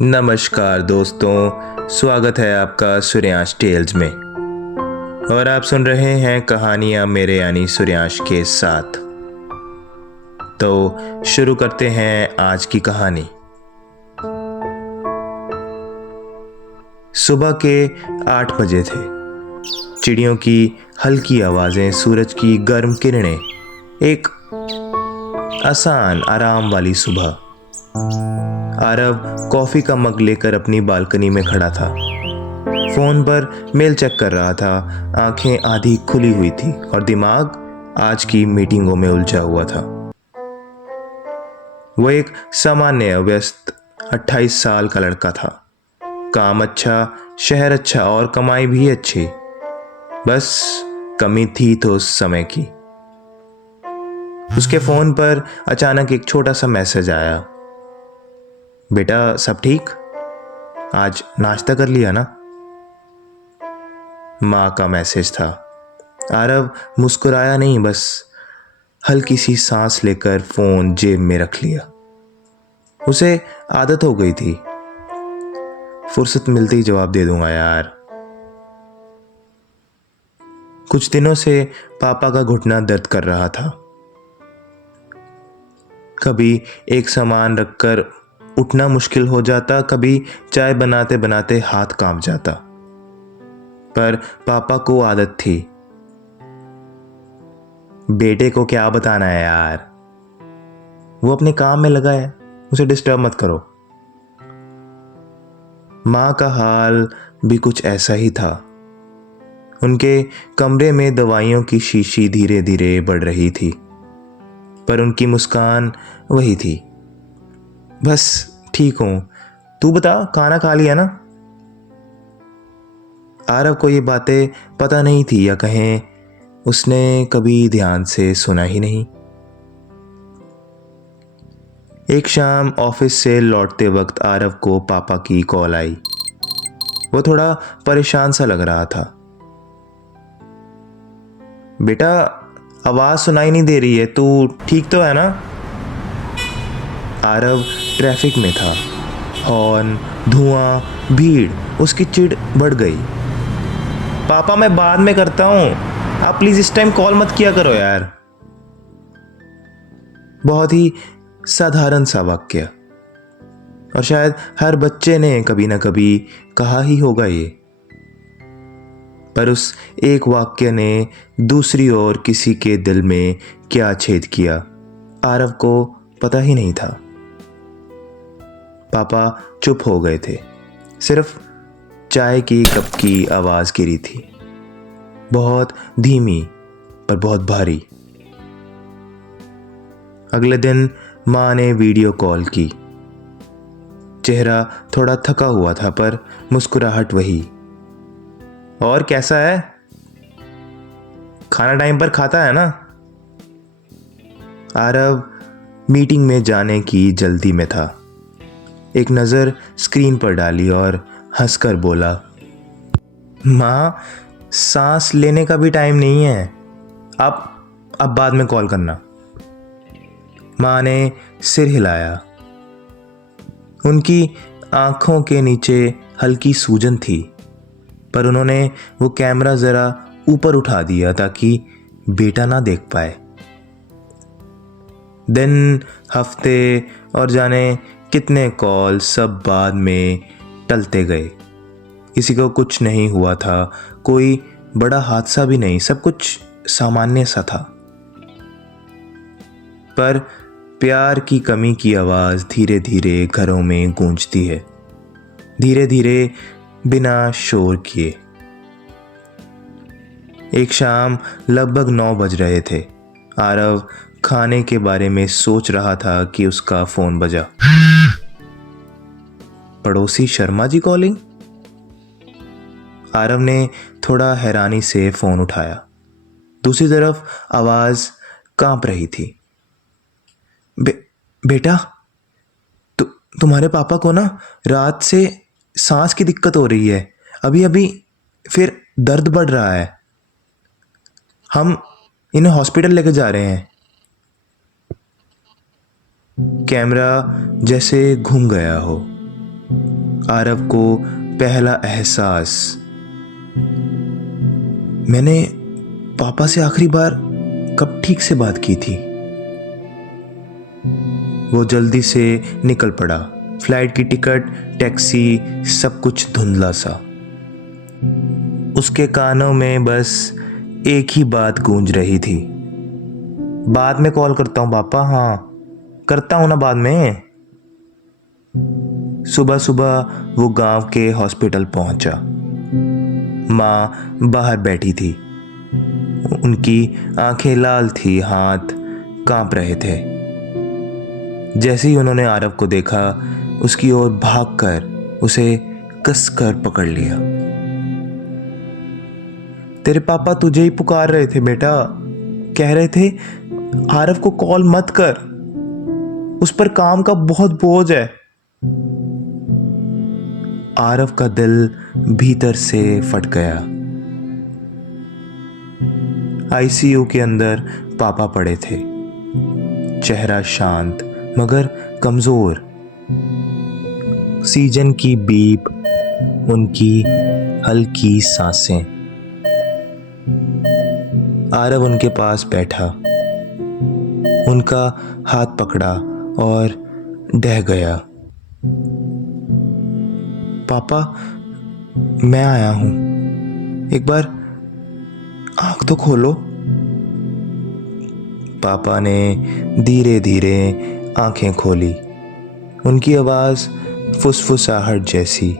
नमस्कार दोस्तों, स्वागत है आपका सूर्यांश टेल्स में। और आप सुन रहे हैं कहानियां मेरे यानी सूर्यांश के साथ। तो शुरू करते हैं आज की कहानी। सुबह के 8 बजे थे। चिड़ियों की हल्की आवाजें, सूरज की गर्म किरणें, एक आसान आराम वाली सुबह। आरव कॉफी का मग लेकर अपनी बालकनी में खड़ा था। फोन पर मेल चेक कर रहा था। आंखें आधी खुली हुई थी और दिमाग आज की मीटिंगों में उलझा हुआ था। वो एक सामान्य व्यस्त 28 साल का लड़का था। काम अच्छा, शहर अच्छा और कमाई भी अच्छी। बस कमी थी तो उस समय की। उसके फोन पर अचानक एक छोटा सा मैसेज आया। बेटा, सब ठीक? आज नाश्ता कर लिया ना? माँ का मैसेज था। आरव मुस्कुराया नहीं, बस हल्की सी सांस लेकर फोन जेब में रख लिया। उसे आदत हो गई थी, फुर्सत मिलते ही जवाब दे दूंगा यार। कुछ दिनों से पापा का घुटना दर्द कर रहा था। कभी एक सामान रखकर उठना मुश्किल हो जाता, कभी चाय बनाते बनाते हाथ कांप जाता। पर पापा को आदत थी। बेटे को क्या बताना है यार, वो अपने काम में लगा है, उसे डिस्टर्ब मत करो। माँ का हाल भी कुछ ऐसा ही था। उनके कमरे में दवाइयों की शीशी धीरे धीरे बढ़ रही थी, पर उनकी मुस्कान वही थी। बस ठीक हूं, तू बता खाना खा लिया ना? आरव को ये बातें पता नहीं थी, या कहें उसने कभी ध्यान से सुना ही नहीं। एक शाम ऑफिस से लौटते वक्त आरव को पापा की कॉल आई। वो थोड़ा परेशान सा लग रहा था। बेटा, आवाज सुनाई नहीं दे रही है, तू ठीक तो है ना? आरव ट्रैफिक में था। हॉर्न, धुआं, भीड़, उसकी चिढ़ बढ़ गई। पापा, मैं बाद में करता हूं, आप प्लीज इस टाइम कॉल मत किया करो यार। बहुत ही साधारण सा वाक्य, और शायद हर बच्चे ने कभी ना कभी कहा ही होगा ये। पर उस एक वाक्य ने दूसरी ओर किसी के दिल में क्या छेद किया, आरव को पता ही नहीं था। पापा चुप हो गए थे। सिर्फ चाय की कप की आवाज गिरी थी, बहुत धीमी पर बहुत भारी। अगले दिन माँ ने वीडियो कॉल की। चेहरा थोड़ा थका हुआ था, पर मुस्कुराहट वही। और कैसा है? खाना टाइम पर खाता है ना? आरव मीटिंग में जाने की जल्दी में था। एक नज़र स्क्रीन पर डाली और हंसकर बोला, माँ, सांस लेने का भी टाइम नहीं है, अब बाद में कॉल करना। माँ ने सिर हिलाया। उनकी आंखों के नीचे हल्की सूजन थी, पर उन्होंने वो कैमरा जरा ऊपर उठा दिया ताकि बेटा ना देख पाए। दिन, हफ्ते और जाने कितने कॉल सब बाद में टलते गए। किसी को कुछ नहीं हुआ था, कोई बड़ा हादसा भी नहीं, सब कुछ सामान्य सा था। पर प्यार की कमी की आवाज धीरे धीरे घरों में गूंजती है, धीरे धीरे बिना शोर किए। एक शाम लगभग 9 बज रहे थे। आरव खाने के बारे में सोच रहा था कि उसका फोन बजा। पड़ोसी शर्मा जी कॉलिंग। आरव ने थोड़ा हैरानी से फोन उठाया। दूसरी तरफ आवाज कांप रही थी। बेटा, तुम्हारे पापा को ना रात से सांस की दिक्कत हो रही है, अभी अभी फिर दर्द बढ़ रहा है, हम इन्हें हॉस्पिटल लेके जा रहे हैं। कैमरा जैसे घूम गया हो। आरव को पहला एहसास। मैंने पापा से आखिरी बार कब ठीक से बात की थी? वो जल्दी से निकल पड़ा। फ्लाइट की टिकट, टैक्सी, सब कुछ धुंधला सा। उसके कानों में बस एक ही बात गूंज रही थी, बाद में कॉल करता हूँ पापा। हाँ करता हूँ ना बाद में। सुबह सुबह वो गांव के हॉस्पिटल पहुंचा। माँ बाहर बैठी थी। उनकी आंखें लाल थी, हाथ कांप रहे थे। जैसे ही उन्होंने आरव को देखा, उसकी ओर भागकर उसे कसकर पकड़ लिया। तेरे पापा तुझे ही पुकार रहे थे बेटा, कह रहे थे आरव को कॉल मत कर, उस पर काम का बहुत बोझ है। आरव का दिल भीतर से फट गया। आईसीयू के अंदर पापा पड़े थे, चेहरा शांत मगर कमजोर। ऑक्सीजन की बीप, उनकी हल्की सांसें। आरव उनके पास बैठा, उनका हाथ पकड़ा और ढह गया। पापा मैं आया हूं, एक बार आंख तो खोलो। पापा ने धीरे धीरे आंखें खोली, उनकी आवाज फुसफुसाहट जैसी।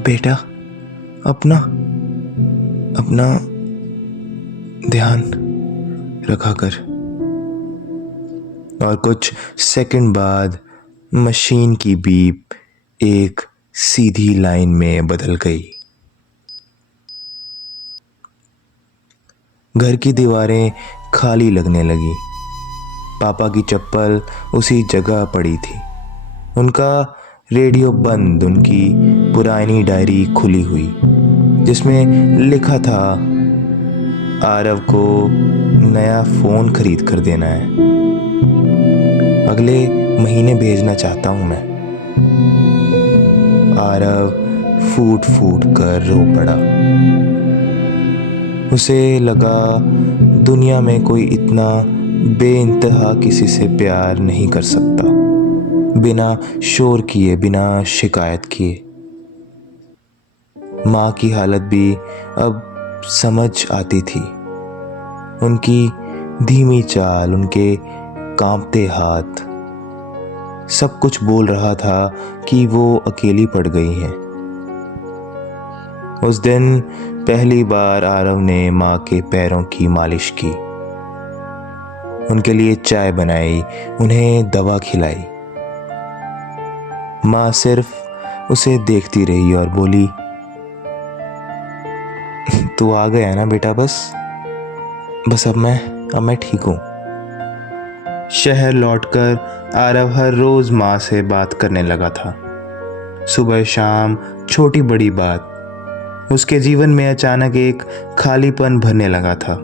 बेटा अपना अपना ध्यान रखा कर। और कुछ सेकंड बाद मशीन की बीप एक सीधी लाइन में बदल गई। घर की दीवारें खाली लगने लगी। पापा की चप्पल उसी जगह पड़ी थी, उनका रेडियो बंद, उनकी पुरानी डायरी खुली हुई जिसमें लिखा था आरव को नया फोन खरीद कर देना है, अगले महीने भेजना चाहता हूं मैं। आरव फूट फूट कर रो पड़ा। उसे लगा दुनिया में कोई इतना बेइंतहा किसी से प्यार नहीं कर सकता, बिना शोर किए, बिना शिकायत किए। माँ की हालत भी अब समझ आती थी, उनकी धीमी चाल, उनके कांपते हाथ, सब कुछ बोल रहा था कि वो अकेली पड़ गई हैं। उस दिन पहली बार आरव ने माँ के पैरों की मालिश की, उनके लिए चाय बनाई, उन्हें दवा खिलाई। माँ सिर्फ उसे देखती रही और बोली, तू आ गया ना बेटा, बस अब मैं ठीक हूँ। शहर लौटकर आरव हर रोज माँ से बात करने लगा था, सुबह शाम, छोटी बड़ी बात। उसके जीवन में अचानक एक खालीपन भरने लगा था,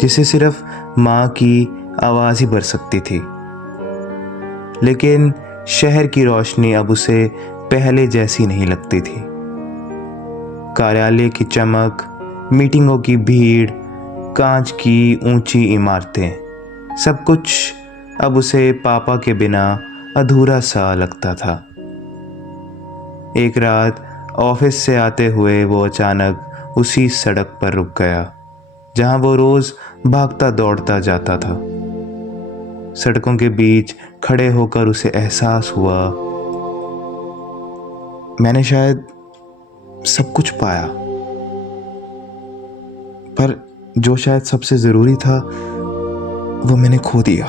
जिसे सिर्फ माँ की आवाज ही भर सकती थी। लेकिन शहर की रोशनी अब उसे पहले जैसी नहीं लगती थी। कार्यालय की चमक, मीटिंगों की भीड़, कांच की ऊंची इमारतें, सब कुछ अब उसे पापा के बिना अधूरा सा लगता था। एक रात ऑफिस से आते हुए वो अचानक उसी सड़क पर रुक गया जहां वो रोज भागता दौड़ता जाता था। सड़कों के बीच खड़े होकर उसे एहसास हुआ, मैंने शायद सब कुछ पाया, पर जो शायद सबसे जरूरी था वो मैंने खो दिया।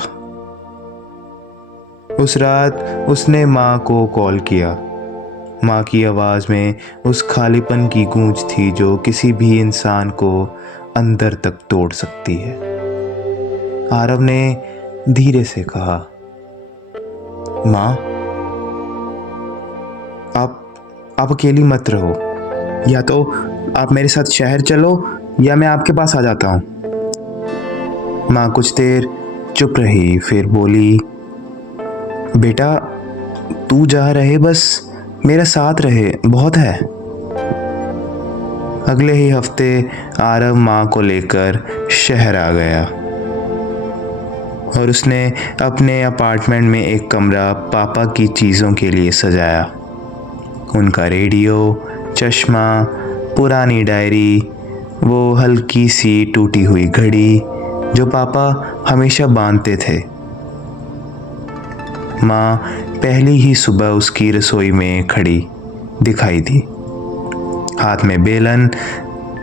उस रात उसने माँ को कॉल किया। माँ की आवाज में उस खालीपन की गूंज थी जो किसी भी इंसान को अंदर तक तोड़ सकती है। आरव ने धीरे से कहा, माँ आप अकेली मत रहो, या तो आप मेरे साथ शहर चलो या मैं आपके पास आ जाता हूँ। माँ कुछ देर चुप रही, फिर बोली, बेटा तू जा रहे बस मेरा साथ रहे बहुत है। अगले ही हफ्ते आरव माँ को लेकर शहर आ गया और उसने अपने अपार्टमेंट में एक कमरा पापा की चीज़ों के लिए सजाया। उनका रेडियो, चश्मा, पुरानी डायरी, वो हल्की सी टूटी हुई घड़ी जो पापा हमेशा बांधते थे। माँ पहली ही सुबह उसकी रसोई में खड़ी दिखाई दी, हाथ में बेलन,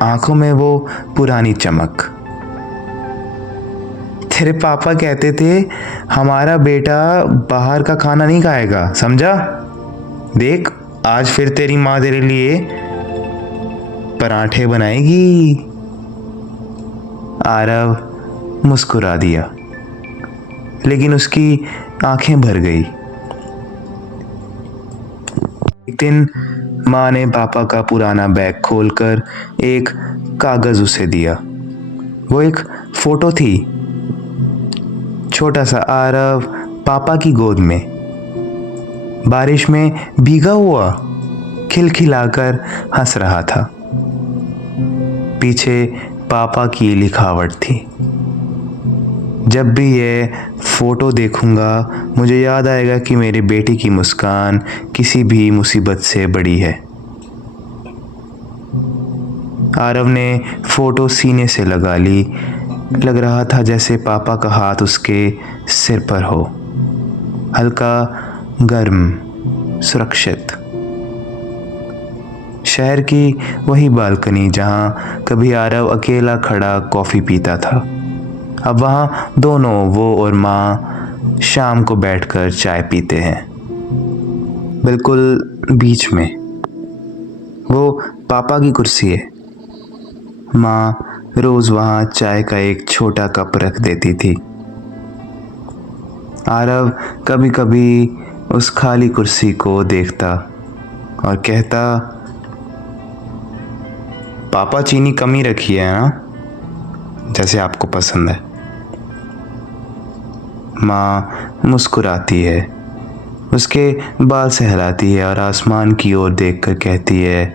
आंखों में वो पुरानी चमक। तेरे पापा कहते थे हमारा बेटा बाहर का खाना नहीं खाएगा, समझा? देख आज फिर तेरी माँ तेरे लिए पराठे बनाएगी। आरव मुस्कुरा दिया, लेकिन उसकी आंखें भर गई। एक दिन माँ ने पापा का पुराना बैग खोलकर एक कागज उसे दिया। वो एक फोटो थी, छोटा सा आरव पापा की गोद में, बारिश में भीगा हुआ, खिलखिलाकर हंस रहा था। पीछे पापा की लिखावट थी। जब भी ये फोटो देखूंगा मुझे याद आएगा कि मेरे बेटे की मुस्कान किसी भी मुसीबत से बड़ी है। आरव ने फोटो सीने से लगा ली। लग रहा था जैसे पापा का हाथ उसके सिर पर हो, हल्का, गर्म, सुरक्षित। शहर की वही बालकनी जहाँ कभी आरव अकेला खड़ा कॉफ़ी पीता था, अब वहाँ दोनों, वो और माँ, शाम को बैठकर चाय पीते हैं। बिल्कुल बीच में वो पापा की कुर्सी है। माँ रोज़ वहाँ चाय का एक छोटा कप रख देती थी। आरव कभी कभी उस खाली कुर्सी को देखता और कहता, पापा चीनी कम ही रखी है ना, जैसे आपको पसंद है। माँ मुस्कुराती है, उसके बाल सहलाती है और आसमान की ओर देखकर कहती है,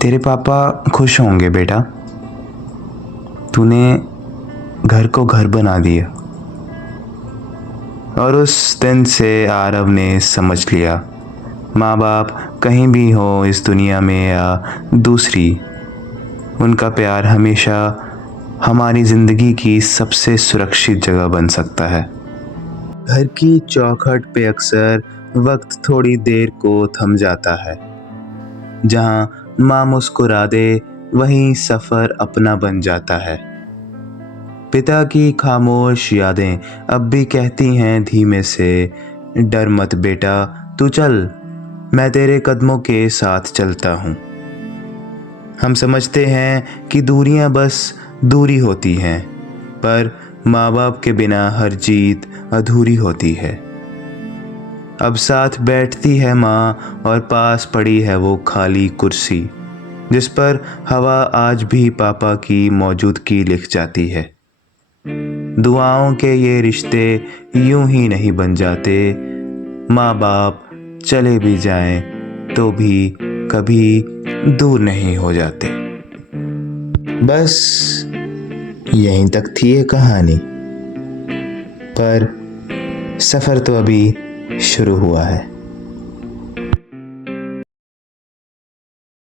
तेरे पापा खुश होंगे बेटा, तूने घर को घर बना दिया। और उस दिन से आरव ने समझ लिया, माँ बाप कहीं भी हो इस दुनिया में या दूसरी, उनका प्यार हमेशा हमारी ज़िंदगी की सबसे सुरक्षित जगह बन सकता है। घर की चौखट पे अक्सर वक्त थोड़ी देर को थम जाता है। जहाँ माँ मुस्कुरा दे वहीं सफ़र अपना बन जाता है। पिता की खामोश यादें अब भी कहती हैं धीमे से, डर मत बेटा, तू चल, मैं तेरे कदमों के साथ चलता हूँ। हम समझते हैं कि दूरियां बस दूरी होती हैं, पर माँ बाप के बिना हर जीत अधूरी होती है। अब साथ बैठती है माँ और पास पड़ी है वो खाली कुर्सी, जिस पर हवा आज भी पापा की मौजूदगी लिख जाती है। दुआओं के ये रिश्ते यूं ही नहीं बन जाते, माँ बाप चले भी जाएं तो भी कभी दूर नहीं हो जाते। बस यहीं तक थी ये कहानी, पर सफ़र तो अभी शुरू हुआ है।